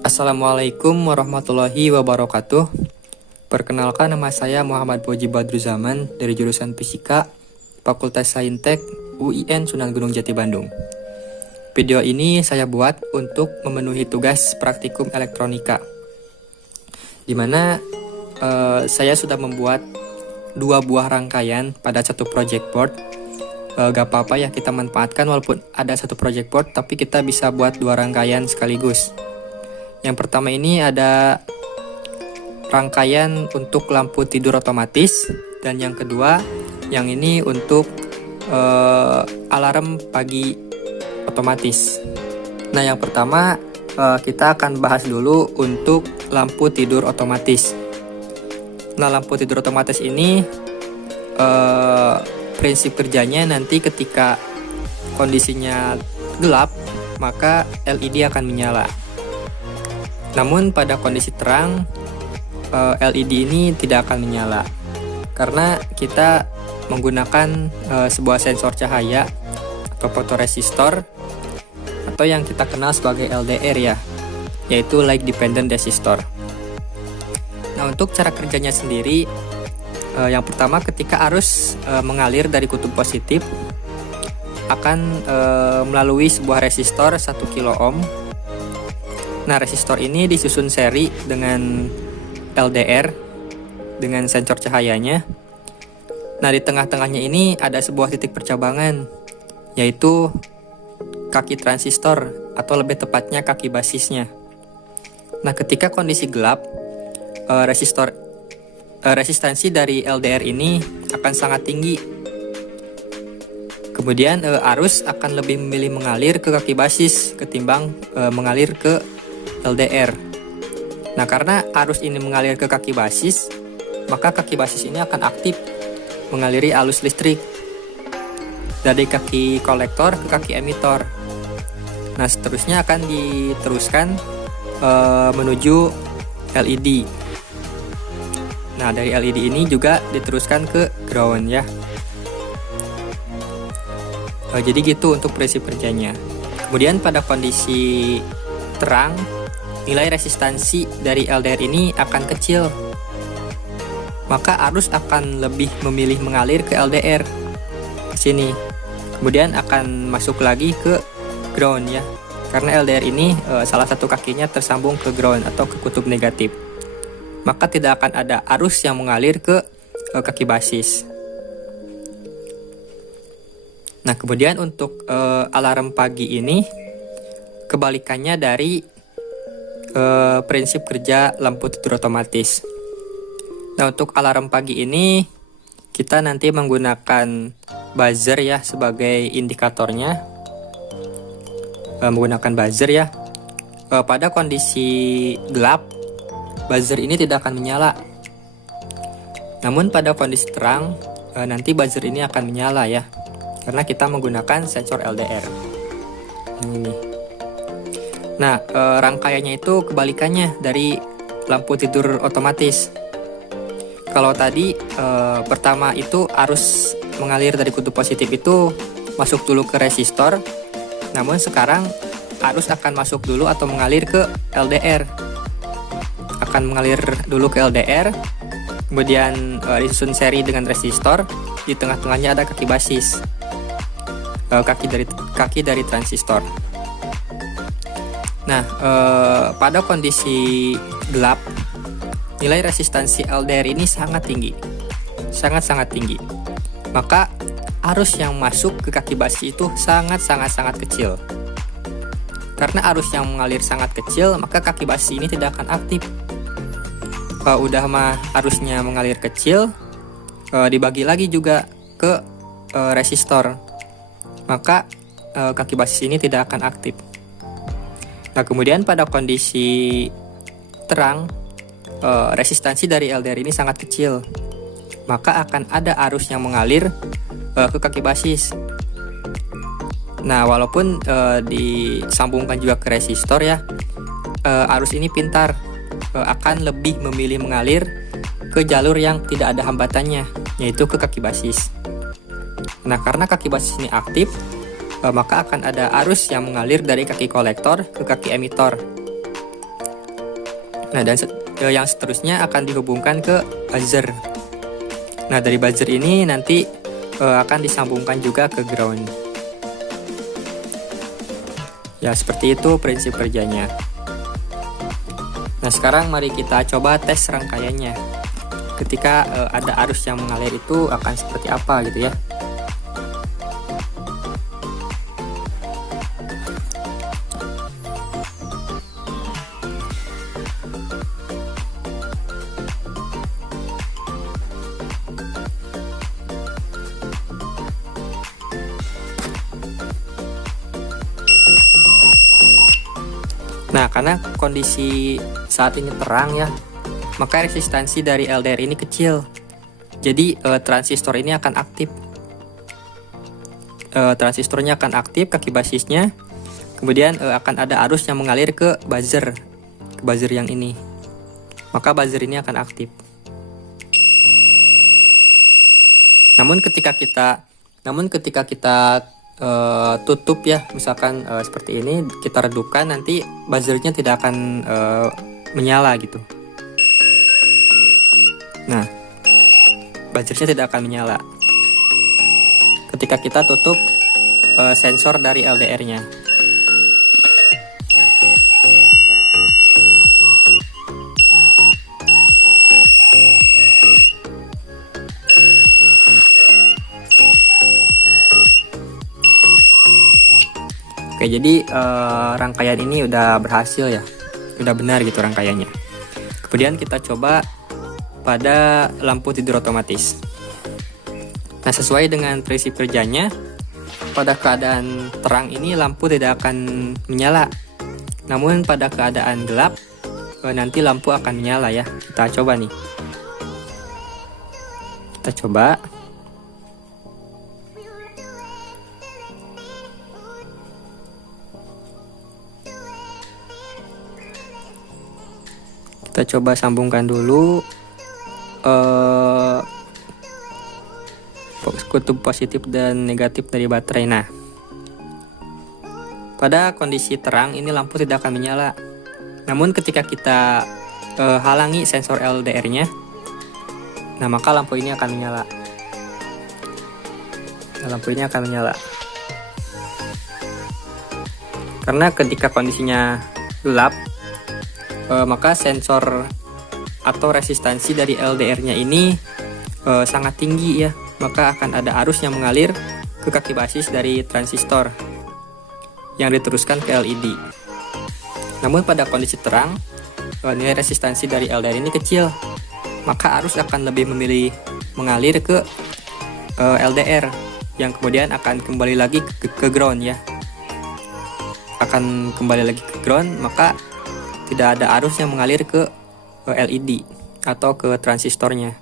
Assalamualaikum warahmatullahi wabarakatuh. Perkenalkan, nama saya Muhammad Fauzi Badruzaman dari jurusan Fisika, Fakultas Saintek, UIN Sunan Gunung Jati Bandung. Video ini saya buat untuk memenuhi tugas praktikum elektronika, di mana saya sudah membuat 2 buah rangkaian pada satu project board. Gak apa-apa ya, kita manfaatkan walaupun ada satu project board, tapi kita bisa buat 2 rangkaian sekaligus. Yang pertama ini ada rangkaian untuk lampu tidur otomatis, dan yang kedua yang ini untuk alarm pagi otomatis. Nah, yang pertama kita akan bahas dulu untuk lampu tidur otomatis. Nah, lampu tidur otomatis ini prinsip kerjanya nanti ketika kondisinya gelap, maka LED akan menyala. Namun pada kondisi terang, LED ini tidak akan menyala karena kita menggunakan sebuah sensor cahaya atau fotoresistor, atau yang kita kenal sebagai LDR ya, yaitu Light Dependent Resistor. Nah, untuk cara kerjanya sendiri, yang pertama ketika arus mengalir dari kutub positif akan melalui sebuah resistor 1 kilo ohm. Nah, resistor ini disusun seri dengan LDR dengan sensor cahayanya. Nah, di tengah-tengahnya ini ada sebuah titik percabangan, yaitu kaki transistor atau lebih tepatnya kaki basisnya. Nah, ketika kondisi gelap, resistansi dari LDR ini akan sangat tinggi. Kemudian arus akan lebih memilih mengalir ke kaki basis ketimbang mengalir ke LDR. Nah, karena arus ini mengalir ke kaki basis, maka kaki basis ini akan aktif mengaliri arus listrik dari kaki kolektor ke kaki emitor. Nah, seterusnya akan diteruskan menuju LED. Nah, dari LED ini juga diteruskan ke ground ya. Jadi gitu untuk prinsip kerjanya. Kemudian pada kondisi terang, nilai resistansi dari LDR ini akan kecil, maka arus akan lebih memilih mengalir ke LDR ke sini. Kemudian akan masuk lagi ke ground ya, karena LDR ini salah satu kakinya tersambung ke ground atau ke kutub negatif, maka tidak akan ada arus yang mengalir ke kaki basis. Nah, kemudian untuk alarm pagi ini kebalikannya dari prinsip kerja lampu tidur otomatis. Nah, untuk alarm pagi ini kita nanti menggunakan buzzer ya sebagai indikatornya. Menggunakan buzzer ya. Pada kondisi gelap, buzzer ini tidak akan menyala. Namun pada kondisi terang, nanti buzzer ini akan menyala ya, karena kita menggunakan sensor LDR. Yang ini. Nah, rangkaiannya itu kebalikannya dari lampu tidur otomatis. Kalau tadi pertama itu arus mengalir dari kutub positif itu masuk dulu ke resistor, namun sekarang arus akan masuk dulu atau mengalir ke LDR. Akan mengalir dulu ke LDR, kemudian disusun seri dengan resistor, di tengah-tengahnya ada kaki basis, kaki dari transistor. Nah, pada kondisi gelap, nilai resistansi LDR ini sangat tinggi, sangat tinggi. Maka arus yang masuk ke kaki basis itu sangat kecil. Karena arus yang mengalir sangat kecil, maka kaki basis ini tidak akan aktif. Udah mah arusnya mengalir kecil, dibagi lagi juga ke resistor, maka kaki basis ini tidak akan aktif. Nah, kemudian pada kondisi terang, resistansi dari LDR ini sangat kecil, maka akan ada arus yang mengalir ke kaki basis. Nah, walaupun disambungkan juga ke resistor ya, arus ini pintar, akan lebih memilih mengalir ke jalur yang tidak ada hambatannya, yaitu ke kaki basis. Nah, karena kaki basis ini aktif, maka akan ada arus yang mengalir dari kaki kolektor ke kaki emitor. Nah, dan yang seterusnya akan dihubungkan ke buzzer. Nah, dari buzzer ini nanti akan disambungkan juga ke ground. Ya, seperti itu prinsip kerjanya. Nah, sekarang mari kita coba tes rangkaiannya. Ketika ada arus yang mengalir itu akan seperti apa gitu ya. Nah, karena kondisi saat ini terang ya, maka resistansi dari LDR ini kecil. Jadi transistor ini akan aktif. Transistornya akan aktif, kaki basisnya. Kemudian akan ada arus yang mengalir ke buzzer yang ini. Maka buzzer ini akan aktif. Namun ketika kita tutup ya, misalkan seperti ini, kita redupkan, nanti buzzernya tidak akan menyala gitu. Nah, buzzernya tidak akan menyala ketika kita tutup sensor dari LDR-nya. Oke, jadi rangkaian ini udah berhasil ya, udah benar gitu rangkaiannya. Kemudian kita coba pada lampu tidur otomatis. Nah, sesuai dengan prinsip kerjanya, pada keadaan terang ini lampu tidak akan menyala. Namun pada keadaan gelap, nanti lampu akan menyala ya. Kita coba nih. Kita coba. Kita coba sambungkan dulu kutub positif dan negatif dari baterai. Nah, pada kondisi terang ini lampu tidak akan menyala. Namun ketika kita halangi sensor LDR-nya, nah maka lampu ini akan menyala. Nah, lampu ini akan menyala. Karena ketika kondisinya gelap, maka sensor atau resistansi dari LDR-nya ini sangat tinggi ya, maka akan ada arus yang mengalir ke kaki basis dari transistor yang diteruskan ke LED. Namun pada kondisi terang, nilai resistansi dari LDR ini kecil, maka arus akan lebih memilih mengalir ke LDR yang kemudian akan kembali lagi ke ground ya, akan kembali lagi ke ground, maka tidak ada arus yang mengalir ke LED atau ke transistornya.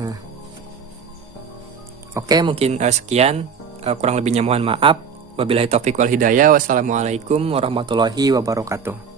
Nah, oke, mungkin sekian, kurang lebihnya mohon maaf. Wabillahi taufiq wal hidayah. Wassalamualaikum warahmatullahi wabarakatuh.